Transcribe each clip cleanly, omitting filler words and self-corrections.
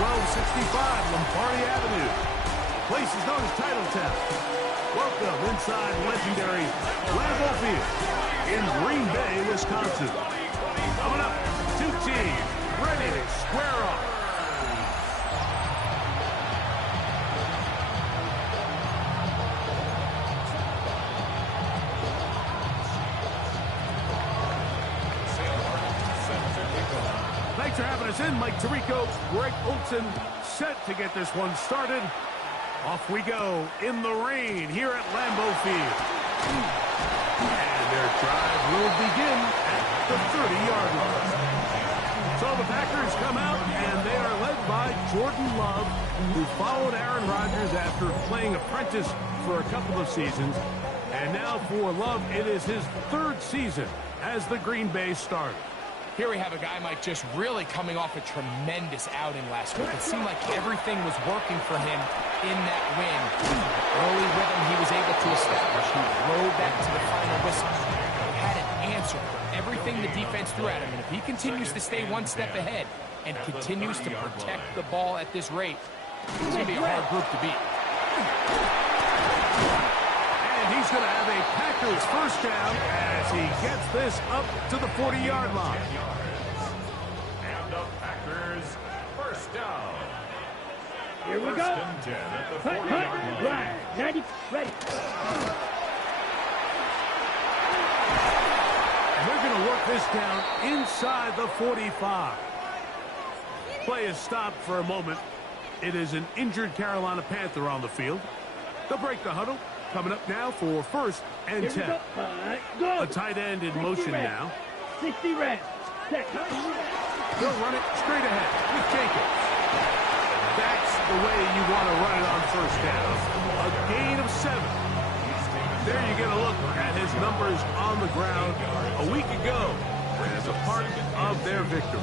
1265 Lombardi Avenue. The place is known as Titletown. Welcome inside legendary Lambeau Field in Green Bay, Wisconsin. Coming up, two teams ready to square off. Thanks for having us in, Mike Tirico, Greg Olson, set to get this one started. Off we go in the rain here at Lambeau Field. And their drive will begin at the 30-yard line. So the Packers come out, and they are led by Jordan Love, who followed Aaron Rodgers after playing apprentice for a couple of seasons. And now for Love, it is his third season as the Green Bay starter. Here we have a guy, Mike, just really coming off a tremendous outing last week. It seemed like everything was working for him in that win. Early rhythm he was able to establish. He rode that to the final whistle. He had an answer for everything the defense threw at him. And if he continues to stay one step ahead and continues to protect the ball at this rate, it's going to be a hard group to beat. He's going to have a Packers first down as he gets this up to the 40-yard line. And the Packers first down. Here we go. Right, 90, ready. They're going to work this down inside the 45. Play is stopped for a moment. It is an injured Carolina Panther on the field. They'll break the huddle. Coming up now for first and 10. A tight end in motion now. 60 reps. They'll run it straight ahead with Jacobs. That's the way you want to run it on first down. A gain of 7. There you get a look at his numbers on the ground a week ago as a part of their victory.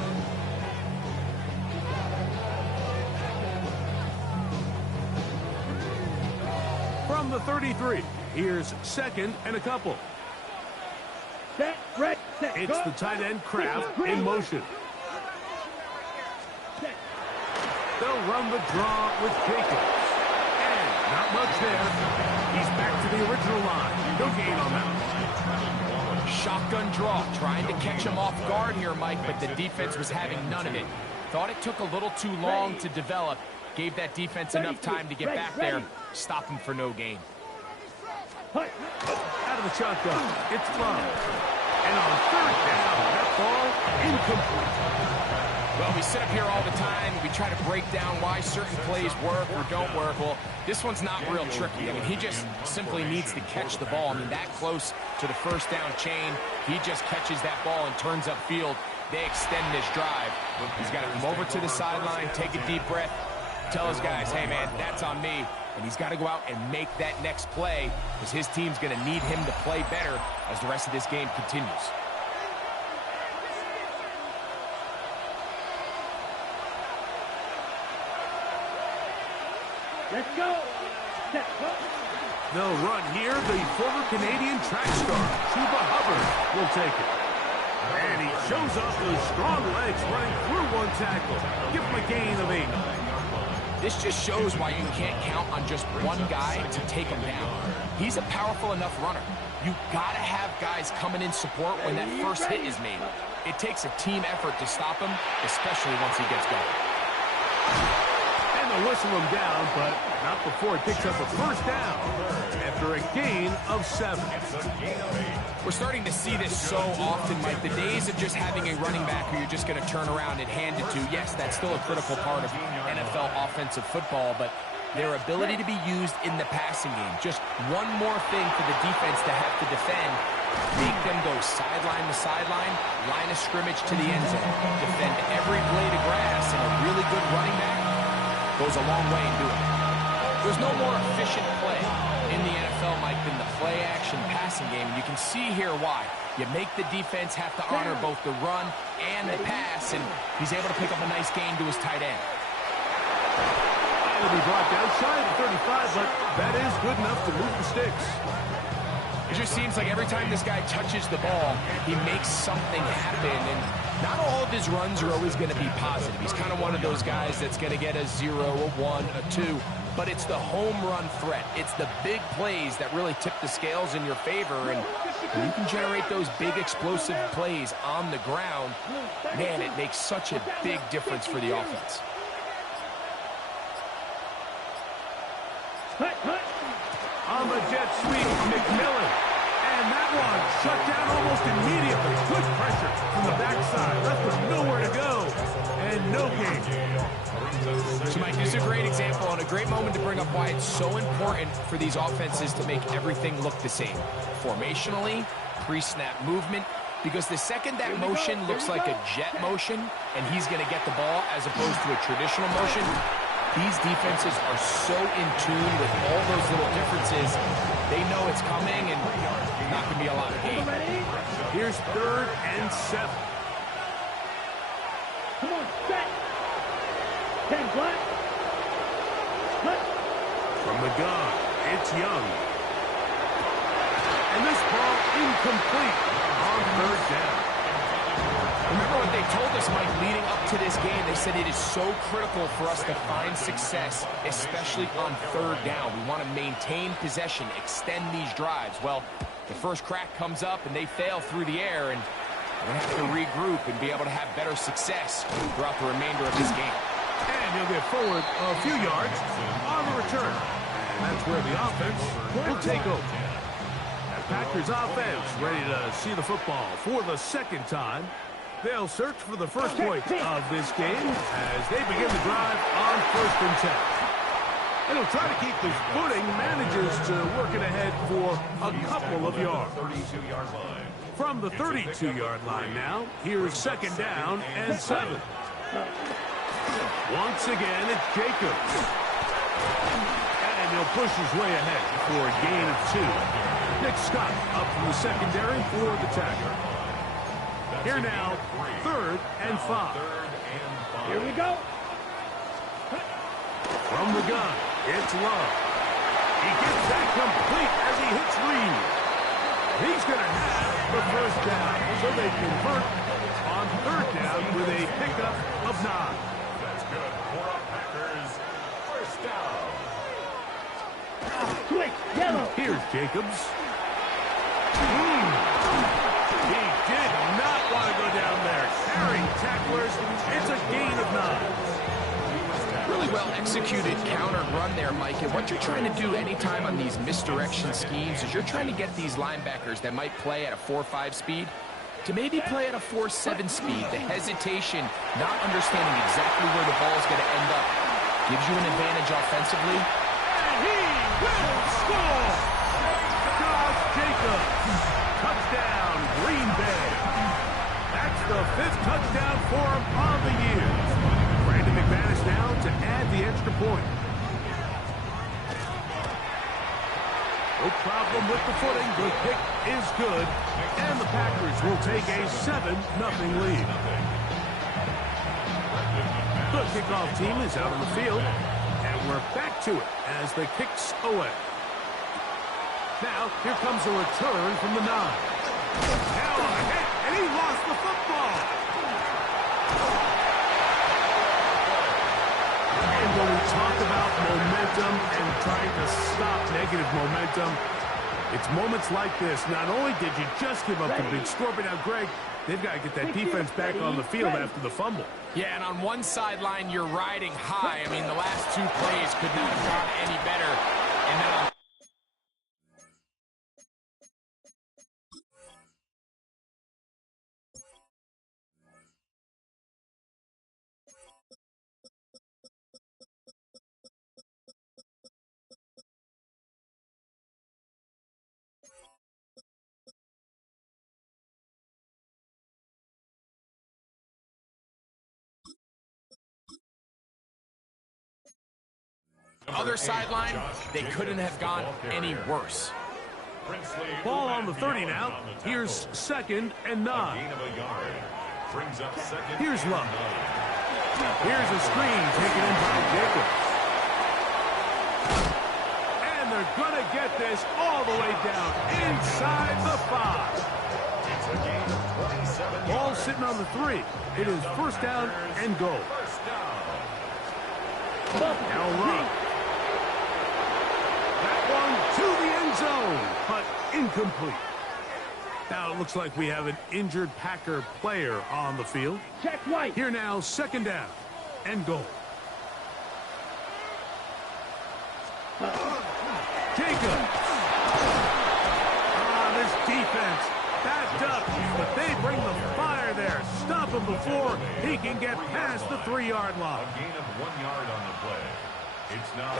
From the 33, here's second and a couple. It's the tight end Kraft in motion. They'll run the draw with Jacobs. And not much there. He's back to the original line. No gain on that. Shotgun draw, trying to catch him off guard here, Mike, but the defense was having none of it. Thought it took a little too long to develop. Gave that defense enough time to get back there. Stop him for no gain. Out of the shotgun, it's Love. And on third down, that ball incomplete. Well, we sit up here all the time, and we try to break down why certain plays work or don't work. Well, this one's not real tricky. I mean, he just simply needs to catch the ball. I mean, that close to the first down chain, he just catches that ball and turns upfield. They extend this drive. He's got to come over to the sideline, take a deep breath, tell his guys, hey, man, that's on me. And he's got to go out and make that next play because his team's going to need him to play better as the rest of this game continues. Let's go. They'll run here. The former Canadian track star, Chuba Hubbard, will take it. And he shows off those strong legs running through one tackle. Give him a gain of 8. This just shows why you can't count on just one guy to take him down. He's a powerful enough runner. You got to have guys coming in support when that first hit is made. It takes a team effort to stop him, especially once he gets going. And they'll whistle him down, but not before he picks up a first down after a gain of 7. We're starting to see this so often, Mike. The days of just having a running back who you're just going to turn around and hand it to, yes, that's still a critical part of NFL offensive football, but their ability to be used in the passing game. Just one more thing for the defense to have to defend. Make them go sideline to sideline, line of scrimmage to the end zone. Defend every blade of grass, and a really good running back goes a long way in doing it. There's no more efficient play in the NFL, Mike, than the play-action passing game. And you can see here why. You make the defense have to honor both the run and the pass, and he's able to pick up a nice gain to his tight end. He'll be brought down shy of 35, but that is good enough to move the sticks. It just seems like every time this guy touches the ball, he makes something happen. And not all of his runs are always going to be positive. He's kind of one of those guys that's going to get a 0, a 1, a 2. But it's the home run threat. It's the big plays that really tip the scales in your favor. And when you can generate those big explosive plays on the ground, man, it makes such a big difference for the offense. On the jet sweep, McMillan. And that one shut down almost immediately. Good pressure from the backside. Left with nowhere to go. And no gain. So, Mike, this is a great example and a great moment to bring up why it's so important for these offenses to make everything look the same. Formationally, pre-snap movement. Because the second that motion looks like a jet motion and he's going to get the ball as opposed to a traditional motion, these defenses are so in tune with all those little differences. They know it's coming and not going to be a lot of gain. Here's 3rd and 7. Come on, set. 10 black. From the gun, it's Young. And this ball incomplete on 3rd down. Remember what they told us, Mike, leading up to this game. They said it is so critical for us to find success, especially on 3rd down. We want to maintain possession, extend these drives. Well, the first crack comes up and they fail through the air, and we're going to have to regroup and be able to have better success throughout the remainder of this game. And he'll get forward a few yards on the return. And that's where the offense will take over. Packers offense ready to see the football for the 2nd time. They'll search for the first point of this game as they begin the drive on 1st and 10. And he'll try to keep his footing, manages to work it ahead for a couple of yards. From the 32-yard line now, here's 2nd down and 7. Once again, it's Jacobs. And he'll push his way ahead for a gain of 2. Nick Scott up from the secondary for the tackle. Here now, 3rd and 5. Here we go. From the gun, it's Love. He gets that complete as he hits Reed. He's going to have the 1st down, so they convert on 3rd down with a pickup of 9. That's good for our Packers. 1st down. Quick, yellow. Here's Jacobs. He did not want to go down there. Carrying tacklers. It's a gain of 9. Really well executed counter run there, Mike. And what you're trying to do anytime on these misdirection schemes is you're trying to get these linebackers that might play at a 4.5 speed to maybe play at a 4.7 speed. The hesitation, not understanding exactly where the ball is going to end up, gives you an advantage offensively. And he will score! Josh Jacobs. Touchdown, Green Bay. That's the 5th touchdown for him of the year. Brandon McManus now to add the extra point. No problem with the footing. The kick is good. And the Packers will take a 7-0 lead. The kickoff team is out on the field. And we're back to it as the kick's away. Now, here comes a return from the 9. Now a hit, and he lost the football. And when we talk about momentum and trying to stop negative momentum, it's moments like this. Not only did you just give up the big score, but now, Greg, they've got to get that defense back on the field after the fumble. Yeah, and on one sideline, you're riding high. I mean, the last 2 plays could not have gone any better. And then on other sideline, they couldn't have gone any worse. Ball on the 30 now. Here's 2nd and 9. Here's Love. Here's a screen taken in by Jacobs. And And they're going to get this all the way down inside the 5. It's a gain of 27 Ball yards. sitting on the 3. It is first down and goal. First down. Now run. That one to the end zone, but incomplete. Now it looks like we have an injured Packer player on the field. Check right. Here now, second down and goal. Jacobs. This defense backed up, but they bring the fire there. Stop him before he can get past the 3-yard line. A gain of 1 yard on the play. It's now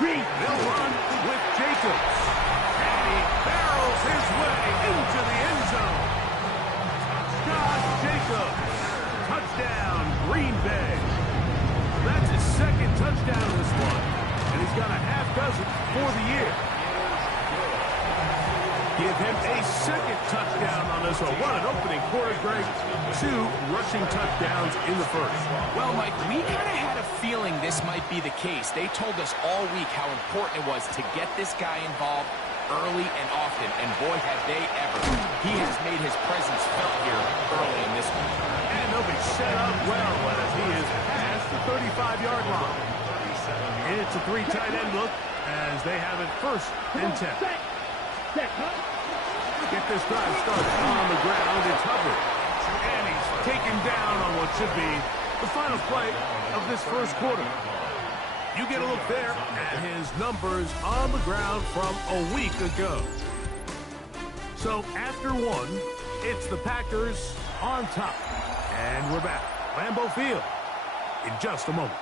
Green. They'll run with Jacobs. And he barrels his way into the end zone. Josh Jacobs. Touchdown, Green Bay. That's his second touchdown this one. And he's got a half dozen for the year. Give him a second touchdown on this one. What an opening quarter, Greg. 2 rushing touchdowns in the first. Well, Mike, we kind of had a feeling this might be the case. They told us all week how important it was to get this guy involved early and often, and boy, have they ever. He has made his presence felt here early in this one. And they'll be set up well as he is past the 35-yard line. It's a 3 tight end look as they have it first and 10. Set, huh? Get this drive started on the ground. It's Hubbard. And he's taken down on what should be the final play of this first quarter. You get a look there at his numbers on the ground from a week ago. So after 1, it's the Packers on top. And we're back. Lambeau Field in just a moment.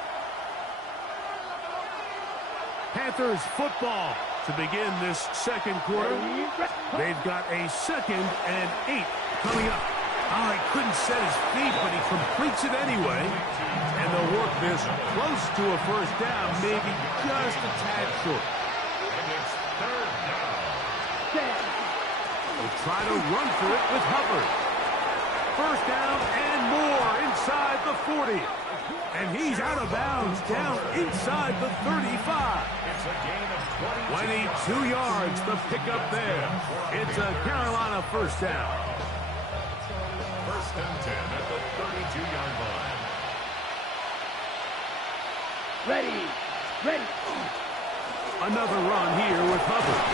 Panthers football to begin this second quarter. They've got a 2nd and 8 coming up. Oh, he couldn't set his feet, but he completes it anyway. And they'll work this close to a first down, maybe just a tad short. and it's third down. They'll try to run for it with Hubbard. First down and more inside the 40. And he's out of bounds down inside the 35. It's a gain of 22 yards, the pickup there. It's a Carolina first down. First and 10 at the 32-yard line. Ready. Ready. Another run here with Hubbard.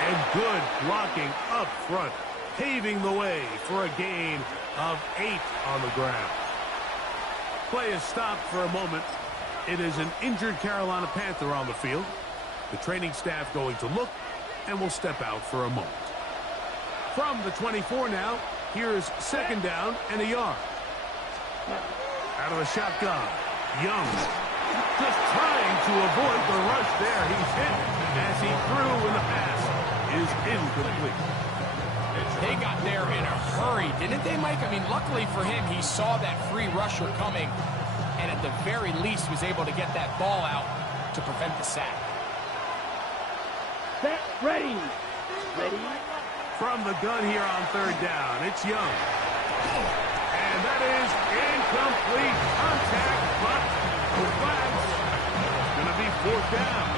And good blocking up front, paving the way for a gain of 8 on the ground. Play is stopped for a moment. It is an injured Carolina Panther on the field. The training staff going to look and will step out for a moment. From the 24 now, here's second down and a yard. Out of the shotgun, Young just trying to avoid the rush there. He's hit as he threw and the pass is incomplete. They got there in a hurry, didn't they, Mike? I mean, luckily for him, he saw that free rusher coming and at the very least was able to get that ball out to prevent the sack. Set. Ready. Ready. From the gun here on third down, it's Young. And that is incomplete contact, but the flag's going to be fourth down.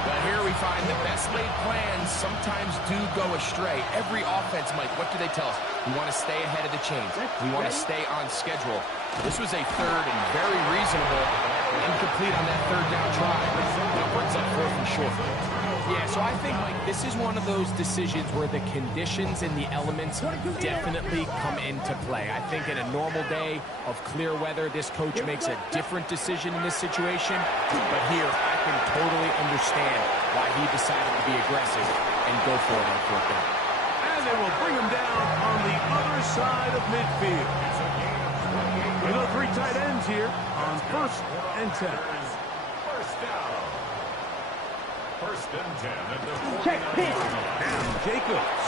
Well, here we find the best laid plans sometimes do go astray. Every offense, Mike, what do they tell us? We want to stay ahead of the chains. We want to stay on schedule. This was a third and very reasonable incomplete on that third down try. That brings up fourth and short. Yeah, so I think, Mike, this is one of those decisions where the conditions and the elements definitely come into play. I think in a normal day of clear weather, this coach makes a different decision in this situation. But here, I can totally understand why he decided to be aggressive and go for it on fourth down. And they will bring him down on the other side of midfield. We go 3 tight ends here on first and 10. First down. First and 10 at the Check 49. this. Now Jacobs.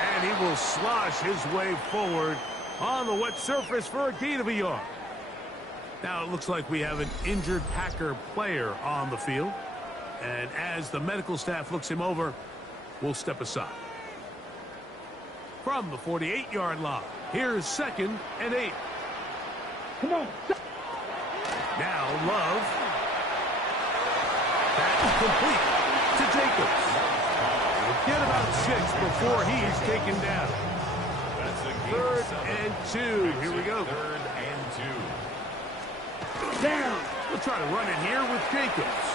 And he will slosh his way forward on the wet surface for a gain of a yard. Now it looks like we have an injured Packer player on the field. And as the medical staff looks him over, we'll step aside. From the 48-yard line, here's second and 8. Come on. Now Love. That Complete to Jacobs. We'll get about 6 before he's taken down. That's a 3rd and 2. Here we go. 3rd and 2. Down. We'll try to run it here with Jacobs.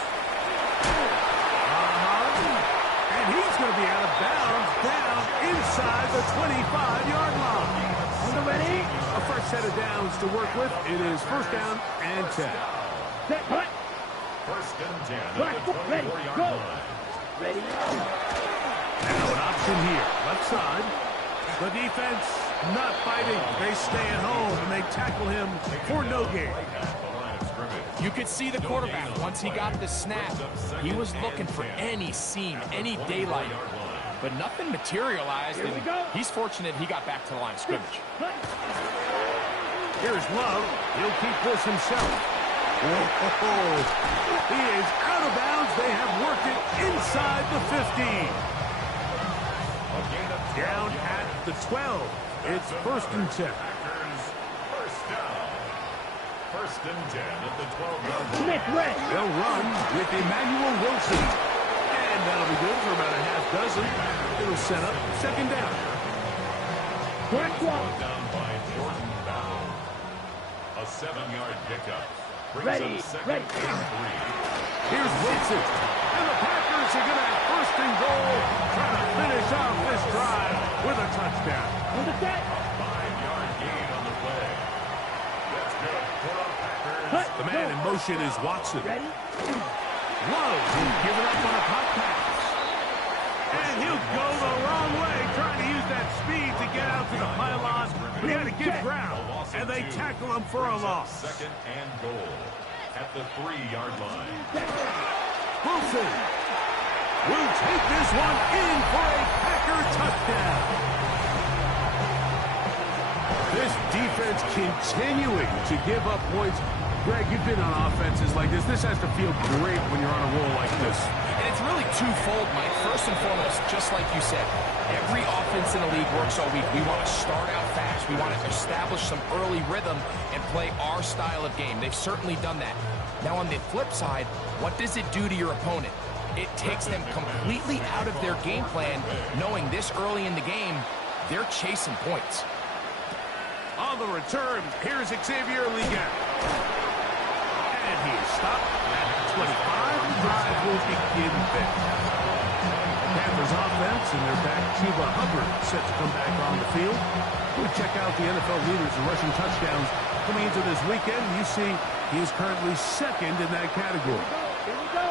And he's going to be out of bounds down inside the 25-yard line. On the ready. A fresh set of downs to work with. It is 1st down and 10. Set, hut. 1st and 10 at Right, the ready, 24-yard go. line. Ready. Now an option here. Left side. The defense not fighting. They stay at home and they tackle him for no gain. At the line of scrimmage. You could see the quarterback, once he got the snap, he was looking for any seam, any daylight. But nothing materialized, Here we and go. he's fortunate he got back to the line of scrimmage. Hut. Here's Love. He'll keep this himself. Whoa. He is out of bounds. They have worked it inside the 15. Down at the 12. It's 1st and 10. Packers, 1st down. 1st and 10 at the 12-yard line. Smith, red. They'll run with Emmanuel Wilson. And that'll be good for about a half dozen. It'll set up 2nd down. Black wall. Down by Jordan Battle. A 7-yard pickup. Brings Ready, up 2nd ready. and 3. Here's Wilson. And the Packers are going to have 1st and goal. Trying to finish off this drive with a touchdown. On the set. 5-yard gain on the play. That's good for the Packers. Hut. The man in motion is Watson. Ready. Love will give it up on a pop pass. And he'll go the wrong way, trying to use that speed to get out to the pylon. He had to give ground, and they tackle him for a loss. 2nd and goal at the 3-yard line. Wilson will take this one in for a Packer touchdown. This defense continuing to give up points. Greg, you've been on offenses like this. This has to feel great when you're on a roll like this. And it's really twofold, Mike. First and foremost, just like you said, every offense in the league works all week. We want to start out fast. We want to establish some early rhythm and play our style of game. They've certainly done that. Now, on the flip side, what does it do to your opponent? It takes them completely out of their game plan, knowing this early in the game, they're chasing points. On the return, here's Xavier Legat. And he is stopped at the 25. The drive will begin there. Panthers offense and their back Chuba Hubbard set to come back on the field. We'll check out the NFL leaders in rushing touchdowns coming into this weekend. You see he is currently 2nd in that category. Here we go.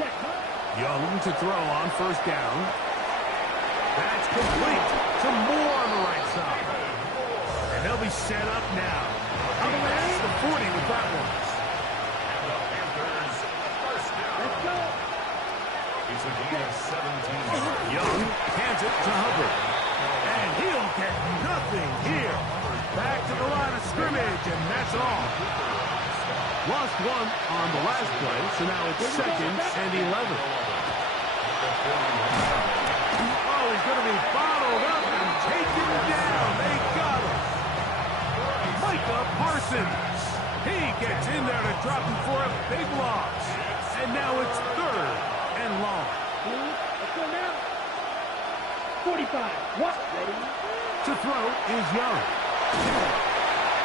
Set, hut. Young to throw on 1st down. That's complete to Moore on the right side. And they'll be set up now. That's the 40 with that one. And the Panthers, 1st down. Let's go. It's a gain of 17 yards. Young hands it to Hubbard. And he'll get nothing here. Back to the line of scrimmage, and that's all. Lost one on the last play, so now it's 2nd and 11. Oh, he's going to be bottled up and taken down. They got him. Micah Parsons. He gets in there to drop him for a big loss. And now it's 3rd and long. Let's go now. 45. What? Ready. To throw is Young.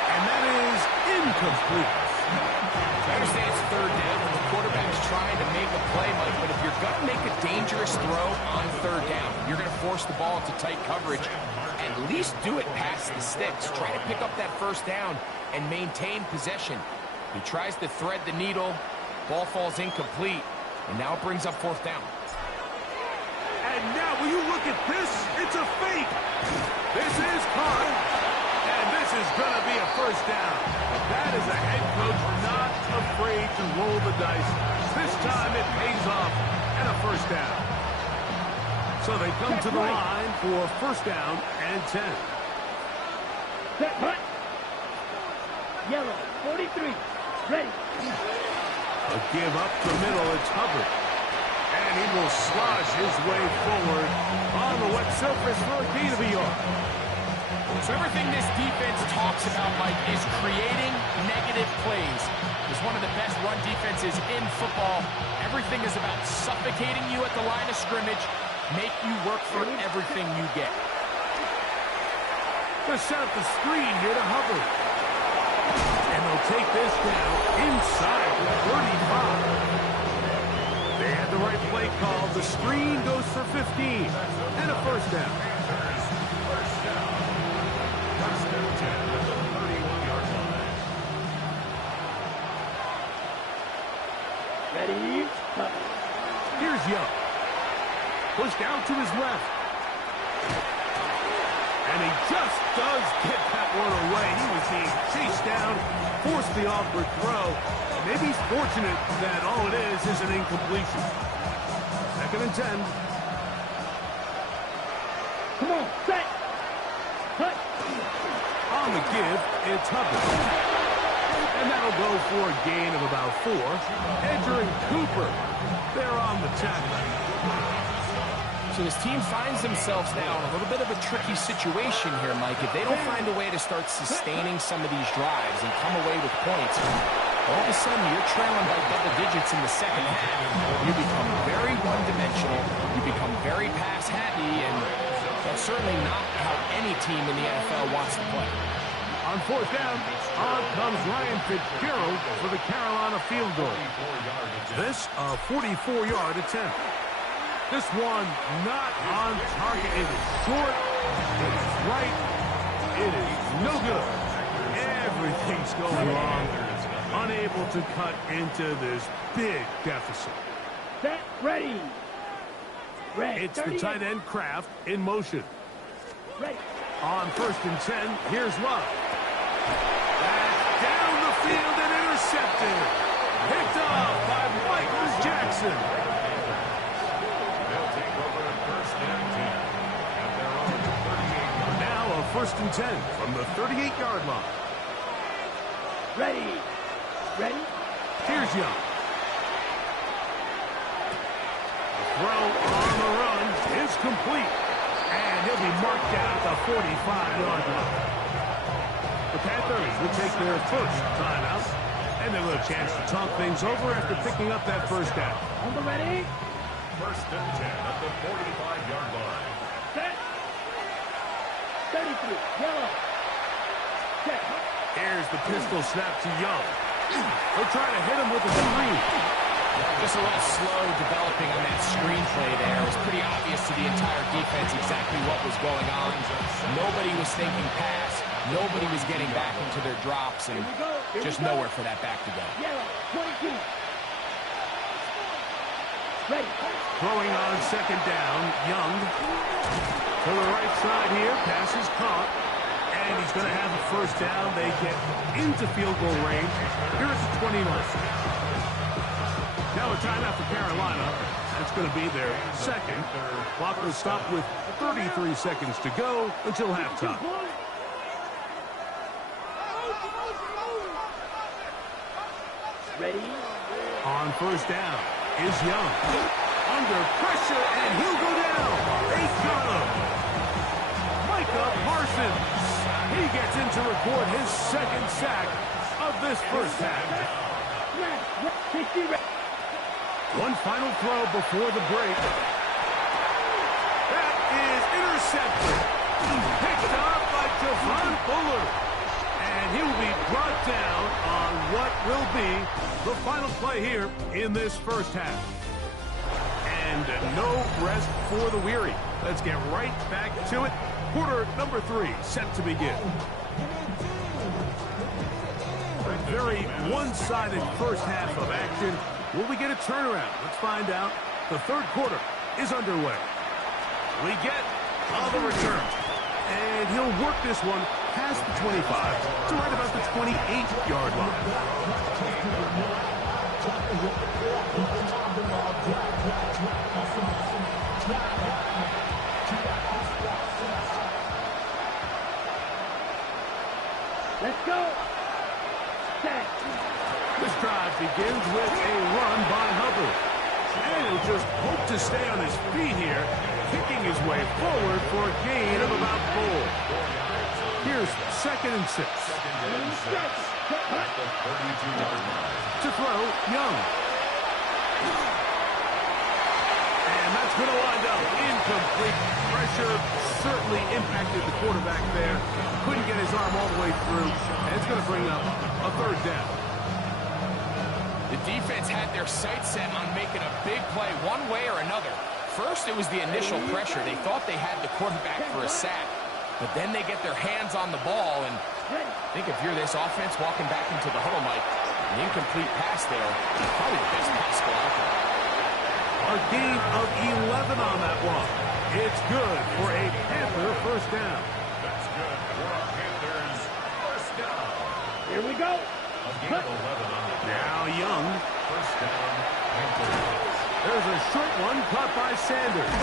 And that is incomplete. I understand it's 3rd down, but the quarterback's trying to make a play, Mike, but if you're going to make a dangerous throw on 3rd down, you're going to force the ball into tight coverage. At least do it past the sticks. Try to pick up that 1st down and maintain possession. He tries to thread the needle. Ball falls incomplete, and now it brings up 4th down. And now, will you look at this? It's a fake. This is caught. And this is going to be a 1st down. That is a head coach not afraid to roll the dice. This time it pays off and a 1st down. So they come to the line for 1st down and 10. Set, hut. Yellow. 43. Ready. A give up the middle. It's Hubbard. And he will slosh his way forward on the wet surface for a gain of a yard. So everything this defense talks about, Mike, is creating negative repetitive plays. It's one of the best run defenses in football. Everything is about suffocating you at the line of scrimmage, make you work for everything you get. To set up the screen here to Hubbard. And they'll take this down inside the 35. They had the right play call. The screen goes for 15. And a first down. First down. First and 10 at the 31-yard line. Ready? Here's Young. Pushed out to his left. And he just does get that one away. He was being chased down, forced the awkward throw. Maybe he's fortunate that all it is an incompletion. Second and 10. Come on, set. Cut. On the give, it's Hubbard. And that'll go for a gain of about 4. Edger and Cooper, they're on the tackle. So this team finds themselves now in a little bit of a tricky situation here, Mike. If they don't find a way to start sustaining some of these drives and come away with points, all of a sudden you're trailing by double digits in the second half. You become very one-dimensional. You become very pass-happy, and that's certainly not how any team in the NFL wants to play. On fourth down, on comes Ryan Fitzgerald for the Carolina field goal. This a 44-yard attempt. This one not on target. It is short. It is right. It is no good. Everything's going wrong. Unable to cut into this big deficit. Set. Ready. Ready. It's the tight end Kraft in motion. Ready. On first and 10, here's Love. That's down the field and intercepted. Picked off by Michael Jackson. They'll take over at first and 10 at their own 38-yard line. Now a first and 10 from the 38-yard line. Ready. Ready. Here's Young. The throw on the run is complete. And he'll be marked down at the 45-yard line. The Panthers will take their first timeout. And they'll have a chance to talk things over after picking up that first down. On the ready. First and 10 at the 45-yard line. Set. 33. Yellow. Set. Here's the pistol snap to Young. They'll try to hit him with a screen. Just a little slow developing on that screenplay there. It was pretty obvious to the entire defense exactly what was going on. Nobody was thinking pass. Nobody was getting back into their drops, and just nowhere for that back to go. Yellow. 22. Ready. Throwing on second down, Young. To the right side here, pass is caught. And he's going to have a first down. They get into field goal range. Here at the 20 line. Now a timeout for Carolina. That's going to be their second. Clock will stop with 33 seconds to go until halftime. Ready. On first down is Young. Under pressure, and he'll go down. They got him. Micah Parsons. He gets in to record his second sack of this first half. One final throw before the break. That is intercepted. Picked up by Javon Fuller. And he will be brought down on what will be the final play here in this first half. And no rest for the weary. Let's get right back to it. Quarter number 3 set to begin. A very one-sided first half of action. Will we get a turnaround? Let's find out. The third quarter is underway. We get the return. And he'll work this one past the 25 to right about the 28-yard line. Let's go. Set. This drive begins with a run by Hubbard. And he'll just hope to stay on his feet here, kicking his way forward for a gain of about 4. Here's second and 6. at the 32-yard line. To throw, Young. And that's going to wind up incomplete. Pressure certainly impacted the quarterback there. Couldn't get his arm all the way through. And it's going to bring up a third down. The defense had their sights set on making a big play one way or another. First, it was the initial pressure. They thought they had the quarterback for a sack. But then they get their hands on the ball. And I think if you're this offense walking back into the huddle, Mike, an incomplete pass there is probably the best possible outcome. A gain of 11 on that one. It's good for a Panther first down. That's good for a Panthers first down. Here we go. A gain of 11 on the day. Now Young. First down, Panthers. There's a short one caught by Sanders.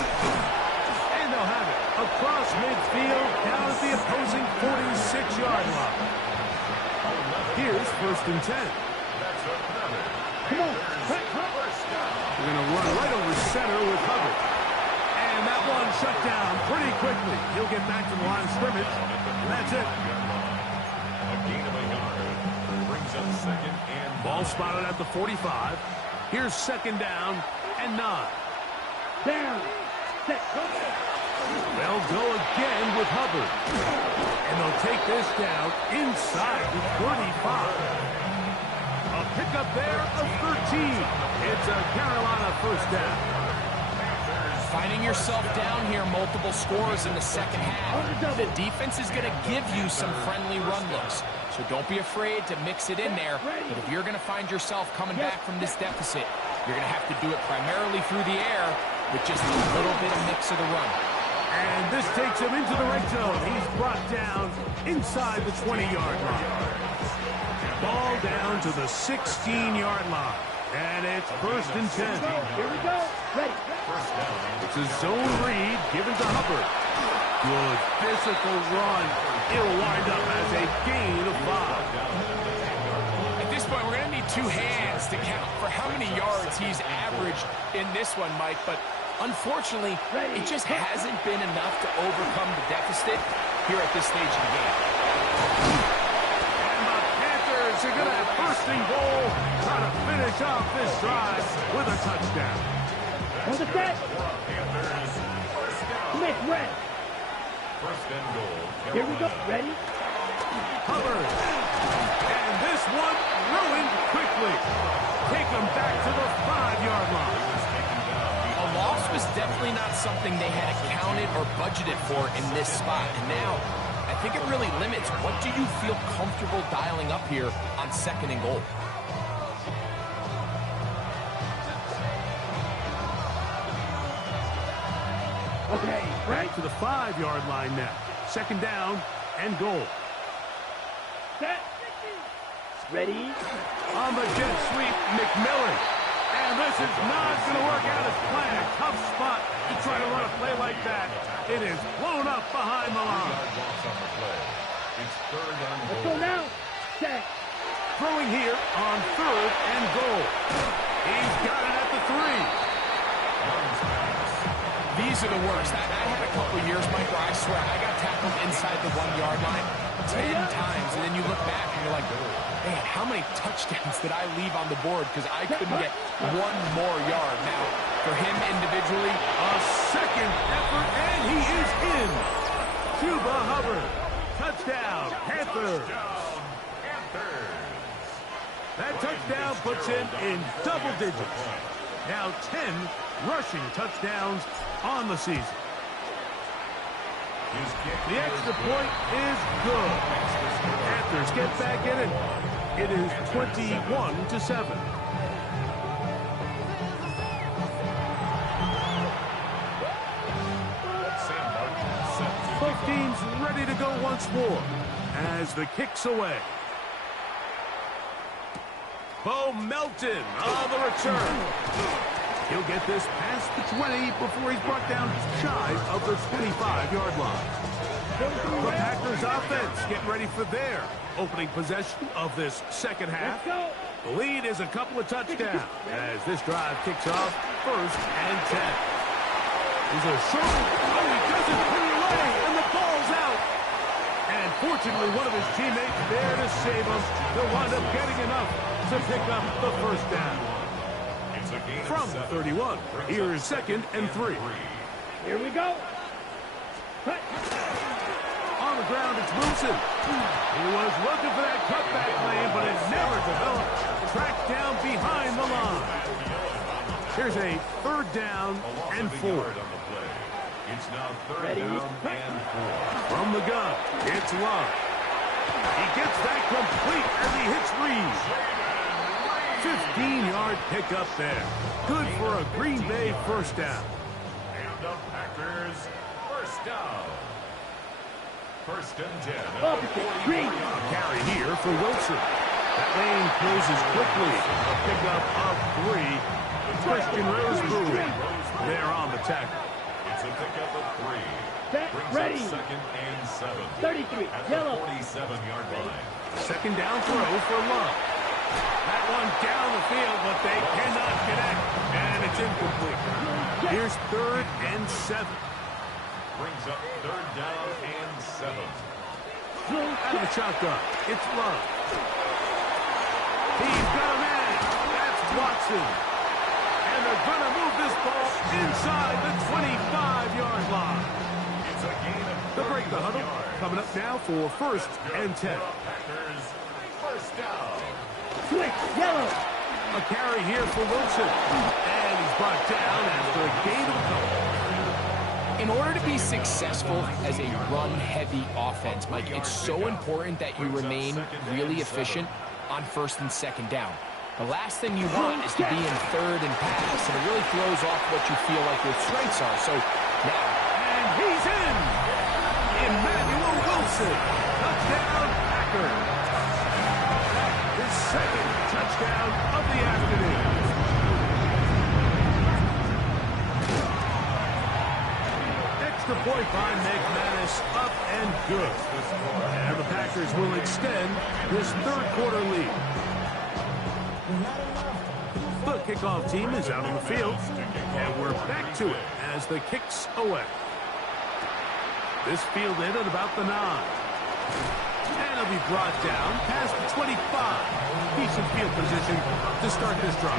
And they'll have it across midfield down at the opposing 46-yard line. Here's first and 10. That's another Come on. Panthers first down. We're going to run right over center with Hubbard. And that one shut down pretty quickly. He'll get back to the line of scrimmage. And that's it. A gain of a yard brings up second and Ball spotted at the 45. Here's second down and 9. Down. Set. They'll go again with Hubbard. And they'll take this down inside the 35. A pickup there of 13. It's a Carolina first down. Finding yourself down here, multiple scores in the second half. The defense is going to give you some friendly run looks. So don't be afraid to mix it in there. But if you're going to find yourself coming back from this deficit, you're going to have to do it primarily through the air with just a little bit of mix of the run. And this takes him into the red zone. He's brought down inside the 20-yard line. Ball down to the 16-yard line. And it's first and 10. Here we go. Ready. first down. It's a zone read given to Hubbard. Good physical run. It'll wind up as a gain of 5. At this point, we're going to need two hands to count for how many yards he's averaged in this one, Mike. But unfortunately, it just hasn't been enough to overcome the deficit here at this stage of the game. And the Panthers are going to have first and goal, trying to finish off this drive with a touchdown. On the set. Panthers first down. Smith, red. First and goal. Here we go. Ready? Hubbard. And this one ruined quickly. Take them back to the 5-yard line. A loss was definitely not something they had accounted or budgeted for in this spot. And now, I think it really limits what do you feel comfortable dialing up here on second and goal. Okay, Back to the 5-yard line now. Second down and goal. set. Ready? On the jet sweep, McMillan. And this is not going to work out as planned. Tough spot to try to run a play like that. It is blown up behind the line. Walks on the play. It's third and Let's goal. go now. Set. Throwing here on third and goal. He's got it at the 3. These are the worst. I had a couple of years, Mike, where I swear I got tackled inside the 1-yard line 10 times, and then you look back and you're like, man, how many touchdowns did I leave on the board because I couldn't get one more yard? Now, for him individually, A second effort, and he is in. Cuba Hubbard. Touchdown, Panthers. Panthers. That touchdown puts him in double digits. Now 10 rushing touchdowns on the season. His kick The extra point is good. Panthers get back in it. It is 21-7. Sam Martin set to Both teams ready to go once more as the kick's away. Bo Melton on the return. He'll get this past the 20 before he's brought down shy of the 25-yard line. The Packers offense getting ready for their opening possession of this second half. Let's go. The lead is a couple of touchdowns as this drive kicks off first and 10. He's a short. Oh, he doesn't put it away, and the ball's out. And Fortunately, one of his teammates there to save him. He'll wind up getting enough to pick up the first down. From the 31, here's 2nd and 3. Here we go. Cut. On the ground, it's Wilson. He was looking for that cutback lane, but it never developed. Tracked down behind the line. Here's a 3rd down and 4. It's now 3rd down and 4. From the gun, it's Love. He gets that complete as he hits Reed. 15-yard pickup there. Good for a Green Bay first down. And the Packers first down. 1st and 10. Opposite. Green. Carry here for Wilson. That lane closes quickly. A pickup of 3. Christian Roseberry there on the tackle. It's a pickup of 3. Set. Brings Ready. up 2nd and 7. 33. At the Yellow. 47-yard line. 2nd down throw for Love. That one down the field, but they cannot connect. And it's incomplete. Here's 3rd and 7. Brings up 3rd down and 7. Out of the shotgun, it's Love. He's got a man. That's Watson. And they're going to move this ball inside the 25-yard line. It's a gain of They'll break the huddle. Coming up now for 1st and 10. Packers first down. Switch. Yellow. A carry here for Wilson. And he's brought down after a gain of a couple. In order to be successful as a run-heavy offense, Mike, it's so important that you remain really efficient on 1st and 2nd down. The last thing you want is to be in 3rd and pass, and it really throws off what you feel like your strengths are. So now, And he's in. Emmanuel Wilson. Touchdown, Packers. His 2nd touchdown of the afternoon. Extra point by McManus, up and good. And the Packers will extend this 3rd quarter lead. The kickoff team is out on the field, and we're back to it as the kicks away. This fielded at about the 9. And it'll be brought down past the 25. Decent field position to start this drive.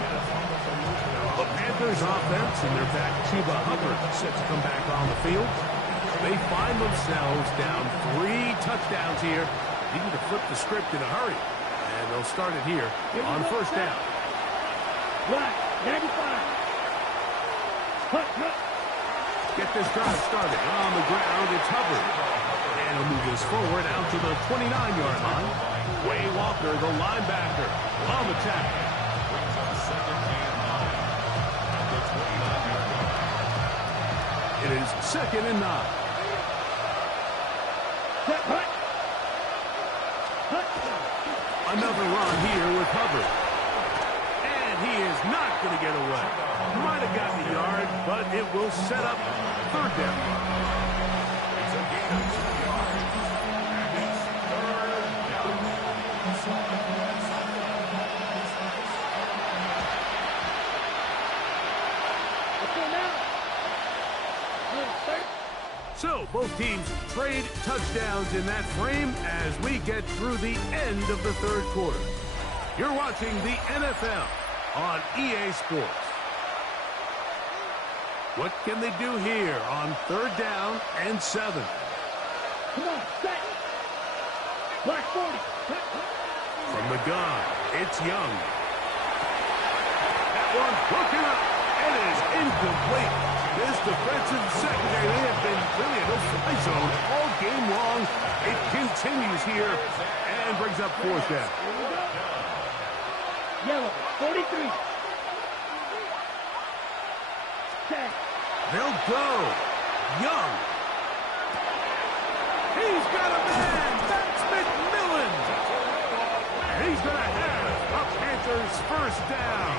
The Panthers offense and their back Chuba Hubbard set to come back on the field. They find themselves down 3 touchdowns here. Needing to flip the script in a hurry. And they'll start it here on 1st down. Black. 95. Hut. Get this drive started. On the ground, it's Hubbard. And he'll move this forward out to the 29-yard line. Way Walker, the linebacker, on the tackle. Brings up 2nd and 9. At the 29-yard line. It is 2nd and 9. Set. Hut. Another run here with Hubbard. And he is not going to get away. Might have gotten a yard, but it will set up 3rd down. It's a gain of 2 yards. And it's 3rd down. So both teams trade touchdowns in that frame as we get through the end of the 3rd quarter. You're watching the NFL on EA Sports. What can they do here on 3rd down and 7? Come on, set. Black 40. From the gun, it's Young. That one broken up. It is incomplete. This defensive secondary, they have been really a no-fly zone all game long. It continues here and brings up 4th down. Yellow, 43. Set. They'll go. Young. He's got a man. That's McMillan. He's going to have a Panthers first down.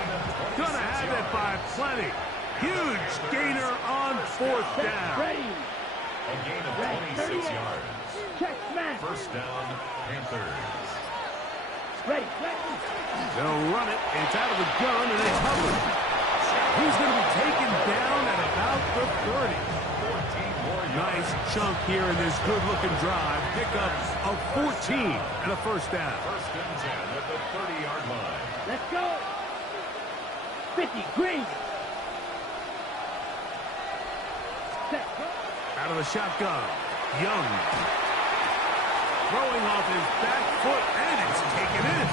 Going to have it by plenty. Huge gainer on 4th down. Ready. A gain of 26 yards. Check smash. First down, Panthers. Ready. They'll run it. It's out of the gun, and it's Hubbard. He's going to be taken down at about the 30. 14 more Nice chunk here in this good-looking drive. Pickup of 14 and a first down. First and 10 at the 30-yard line. Let's go. 50, green. Set. Out of the shotgun. Young. Throwing off his back foot, and it's taken in.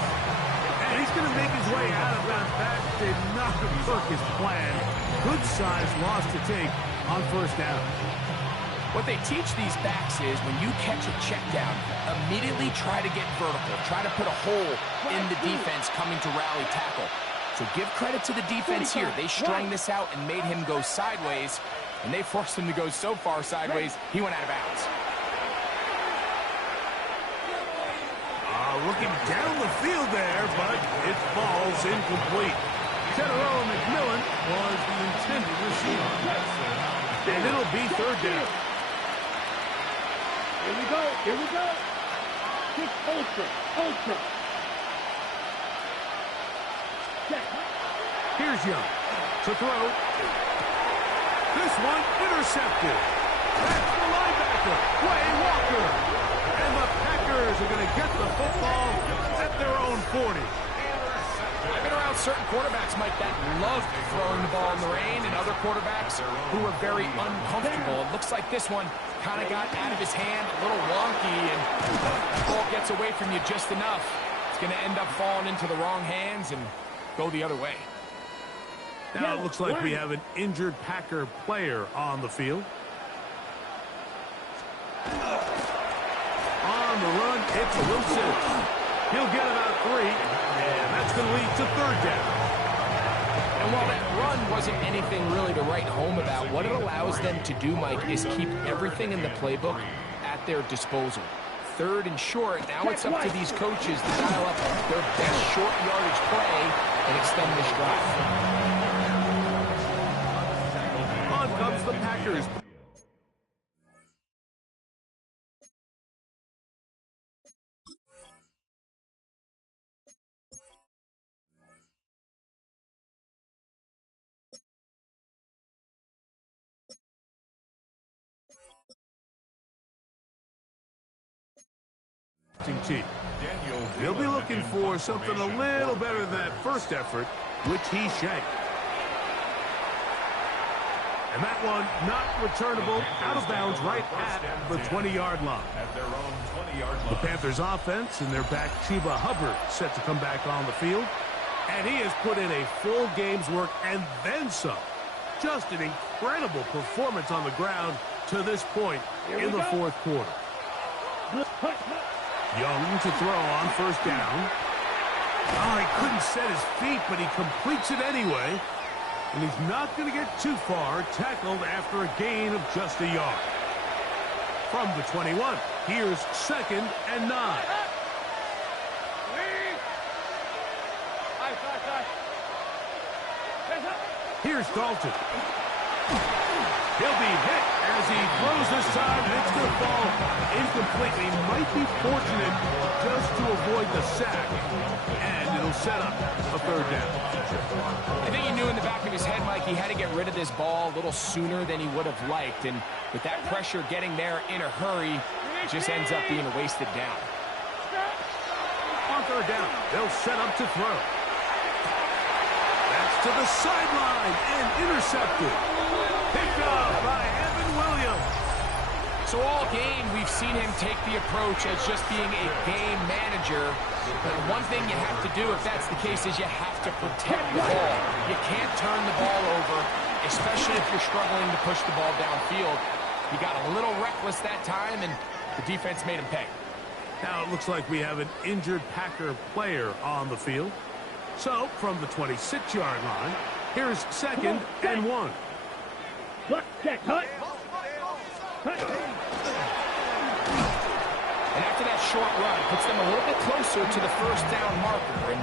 And he's going to make his way out of that. That did not work his plan. Good size loss to take on first down. What they teach these backs is when you catch a check down, immediately try to get vertical. Try to put a hole in the defense coming to rally tackle. So give credit to the defense here. They strung this out and made him go sideways, and they forced him to go so far sideways, he went out of bounds. Looking down the field there, but it falls incomplete. Tedero McMillan was the intended receiver. And it'll be third down. Here we go. Here we go. Kick Olsen. Olsen. Check. Here's Young to throw. This one intercepted. That's the linebacker, Quay Walker. And the Packers are going to get the football at their own 40. I've been around certain quarterbacks, Mike, that love throwing the ball in the rain, and other quarterbacks who are very uncomfortable. It looks like this one kind of got out of his hand, a little wonky, and the ball gets away from you just enough. It's going to end up falling into the wrong hands and go the other way. Now it looks like we have an injured Packer player on the field. On the run, it's Wilson. He'll get about 3, and that's going to lead to third down. And while that run wasn't anything really to write home about, what it allows them to do, Mike, is keep everything in the playbook at their disposal. Third and short, now it's up to these coaches to dial up their best short yardage play and extend this drive. On comes the Packers. Team. He'll be looking for something a little better than that first effort, which he shanked. And that one not returnable, out of bounds right at the 20-yard line. The Panthers offense and their back Chuba Hubbard set to come back on the field. And he has put in a full game's work and then some. Just an incredible performance on the ground to this point in the fourth quarter. Young to throw on first down. Oh, he couldn't set his feet, but he completes it anyway. And he's not going to get too far, tackled after a gain of just a yard. From the 21, here's 2nd and 9. Here's Dalton. He'll be hit as he throws this time, and it's going to fall incompletely. Might be fortunate just to avoid the sack, and it'll set up a third down. I think he knew in the back of his head, Mike, he had to get rid of this ball a little sooner than he would have liked, and with that pressure getting there in a hurry, it just ends up being a wasted down. On third down, they'll set up to throw. That's to the sideline and intercepted. Picked up by Evan Williams. So all game, we've seen him take the approach as just being a game manager. But one thing you have to do, if that's the case, is you have to protect the ball. You can't turn the ball over, especially if you're struggling to push the ball downfield. He got a little reckless that time, and the defense made him pay. Now it looks like we have an injured Packer player on the field. So, from the 26-yard line, here's 2nd and 1. Look, check, hut. And after that short run, puts them a little bit closer to the first down marker. And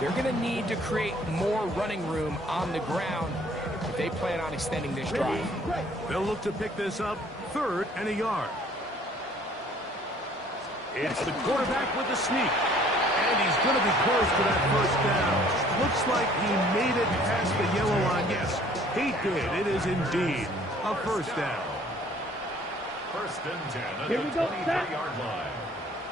they're going to need to create more running room on the ground if they plan on extending this drive. They'll look to pick this up 3rd and a yard. It's the quarterback with the sneak. And he's going to be close to that first down. Looks like he made it past the yellow line. Yes, he did. It is indeed a first down. First and 10 at Here the we go, 23-yard line.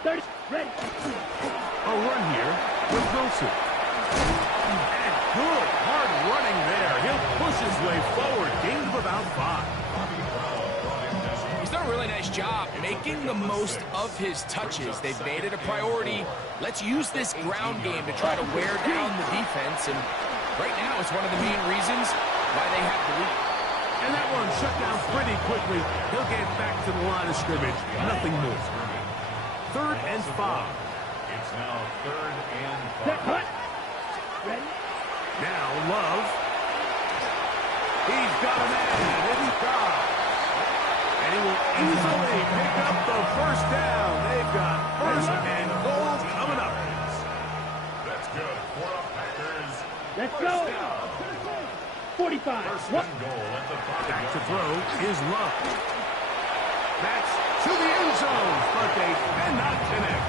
30, ready. A run here with Wilson. And good, hard running there. He'll push his way forward. Gain of about 5. He's done a really nice job making the most of his touches. They've made it a priority. Let's use this ground game to try to wear down the defense. And right now, it's one of the main reasons why they have the lead. And that one shut down pretty quickly. He'll get back to the line of scrimmage. Nothing more. 3rd and 5. It's now 3rd and Set, 5. cut. Ready. Now Love. He's got a man inside. And he will easily pick up the first down. They've got 1st and goal coming up. That's good for the Packers. Let's First go. down. 45. First What? and goal at the Back to 5-yard throw is Love. That's to the end zone, but they cannot connect.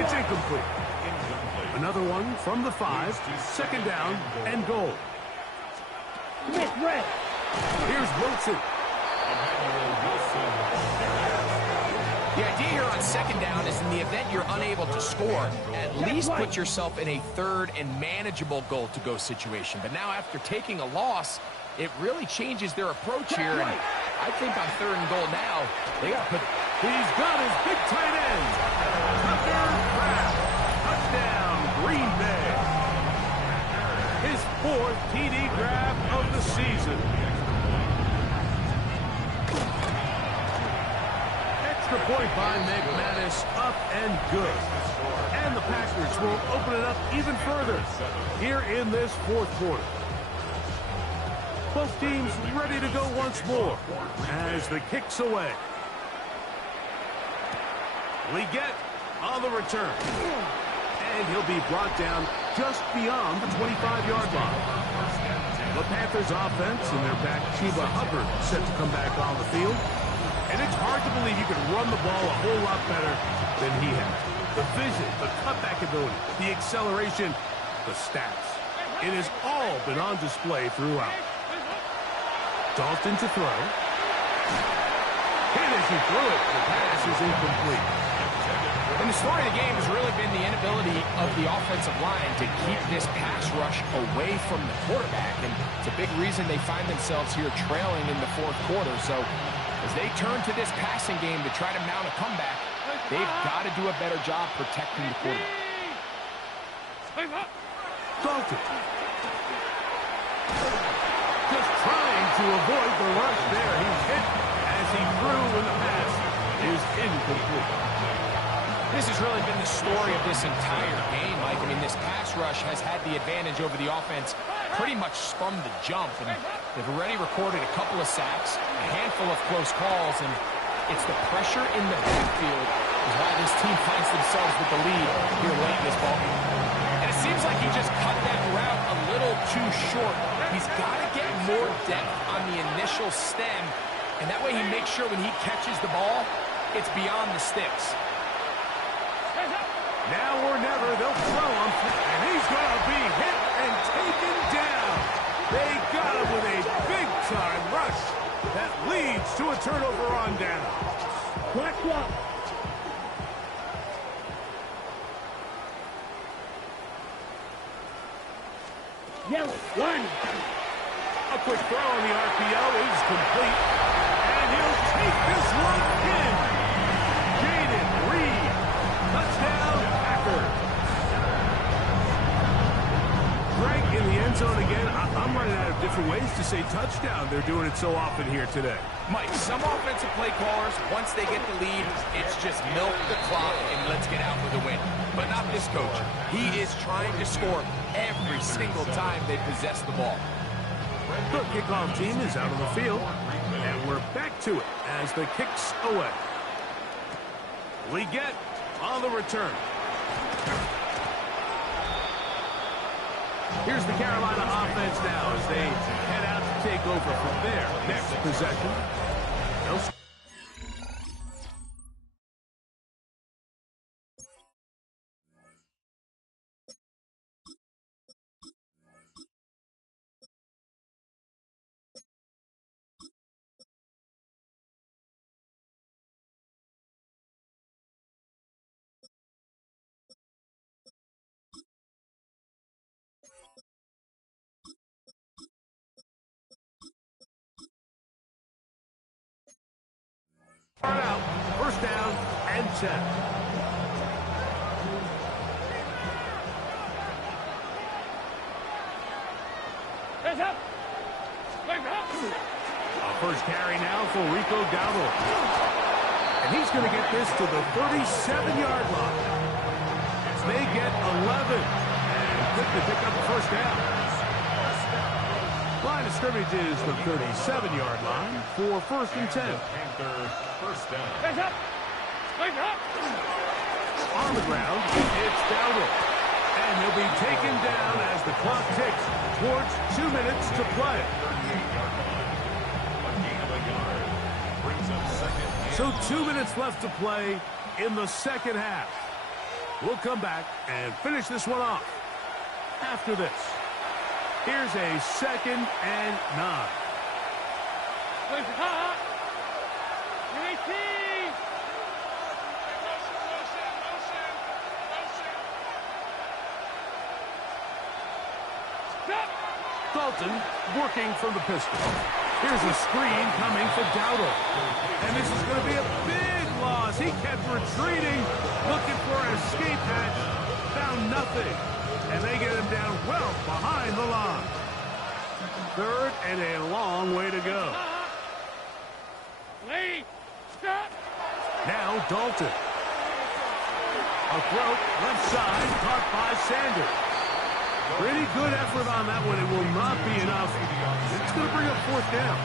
It's incomplete. incomplete. Another one from the 5. 2nd down and goal. Smith, red. Here's Wilson. Emmanuel Wilson. The idea here on 2nd down is in the event you're unable to score, at least put yourself in a 3rd and manageable goal-to-go situation. But now after taking a loss, it really changes their approach here. And I think on 3rd and goal now, they got to put... He's got his big tight end. Tucker Kraft. Touchdown, Green Bay. His 4th TD grab of the season. Extra point by McManus, up and good. And the Packers will open it up even further here in this 4th quarter. Both teams ready to go once more as the kick's away. Leggett on the return. And he'll be brought down just beyond the 25-yard line. The Panthers offense and their back Chuba Hubbard set to come back on the field. And it's hard to believe you can run the ball a whole lot better than he has. The vision, the cutback ability, the acceleration, the stats. It has all been on display throughout. Dalton to throw. And as he threw it, the pass is incomplete. And the story of the game has really been the inability of the offensive line to keep this pass rush away from the quarterback. And it's a big reason they find themselves here trailing in the 4th quarter. So as they turn to this passing game to try to mount a comeback, they've got to do a better job protecting the quarterback. Dalton. Just trying to avoid the rush there. He's hit as he threw, and the pass is incomplete. This has really been the story of this entire game, Mike. I mean, this pass rush has had the advantage over the offense pretty much from the jump. And they've already recorded a couple of sacks, a handful of close calls, and it's the pressure in the backfield is why this team finds themselves with the lead here late in this ballgame. And it seems like he just cut that route a little too short. He's got to get more depth on the initial stem, and that way he makes sure when he catches the ball, it's beyond the sticks. Now or never, they'll throw him, and he's going to be hit and taken down. They got him with a big-time rush that leads to a turnover on down. Black clock. Yellow, 1. A quick throw on the RPO is complete, and he'll take this one in. Jaden Reed, touchdown Packers. Greg in the end zone again. I'm running out of different ways to say touchdown. They're doing it so often here today. Mike, some offensive play callers, once they get the lead, it's just milk the clock and let's get out with a win. But not this coach. He is trying to score every single time they possess the ball. The kickoff team is out on the field, and we're back to it as the kick's away. Leggett on the return. Here's the Carolina offense now as they head out to take over from their next possession. They'll Start out, first down and 10. Hands up. A first carry now for Rico Dowdle. And he's going to get this to the 37-yard line. They get 11. And quick to pick up the first down. Line of scrimmage is the 37-yard line for first and 10. First down. Hands up. Hands up. On the ground, it's Dowdle. And he'll be taken down as the clock ticks towards 2 minutes to play. 38-yard line. A gain of a yard. Brings up second. So 2 minutes left to play in the second half. We'll come back and finish this one off after this. Here's a second and 9. Dalton working from the pistol. Here's a screen coming for Dowdle. And this is going to be a big loss. He kept retreating, looking for an escape hatch. Found nothing. And they get him down well behind the line. Third and a long way to go. Now Dalton. A throw, left side, caught by Sanders. Pretty good effort on that one. It will not be enough. It's going to bring up fourth down.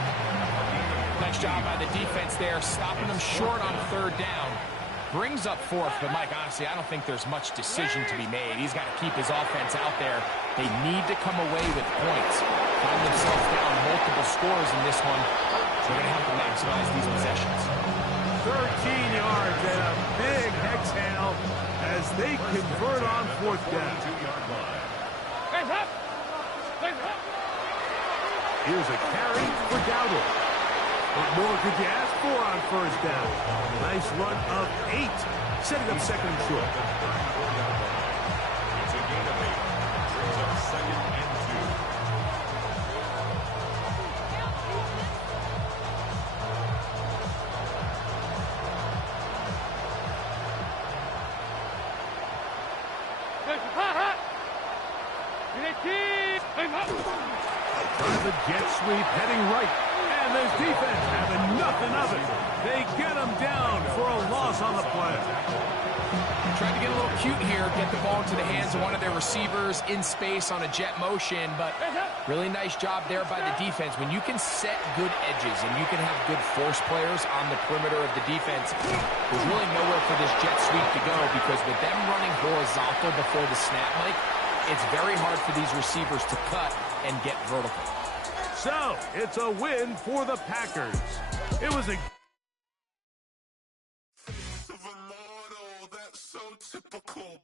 Nice job by the defense there, stopping them short on third down. Brings up fourth, but Mike, honestly, I don't think there's much decision to be made. He's got to keep his offense out there. They need to come away with points. Find themselves down multiple scores in this one. So they're going to have to maximize these possessions. 13 yards and a big exhale as they convert on fourth down. 2-yard line. Here's a carry for Dowdle. What more could you ask for on first down? Nice run of 8, setting up second and short. It's a gain of 8. Brings up second and 2. The jet sweep heading right. And this defense having nothing of it. They get him down for a loss on the play. Tried to get a little cute here, get the ball into the hands of one of their receivers in space on a jet motion, but really nice job there by the defense. When you can set good edges and you can have good force players on the perimeter of the defense, there's really nowhere for this jet sweep to go because with them running horizontal before the snap, Mike, it's very hard for these receivers to cut and get vertical. So, it's a win for the Packers. It was a... That's so typical.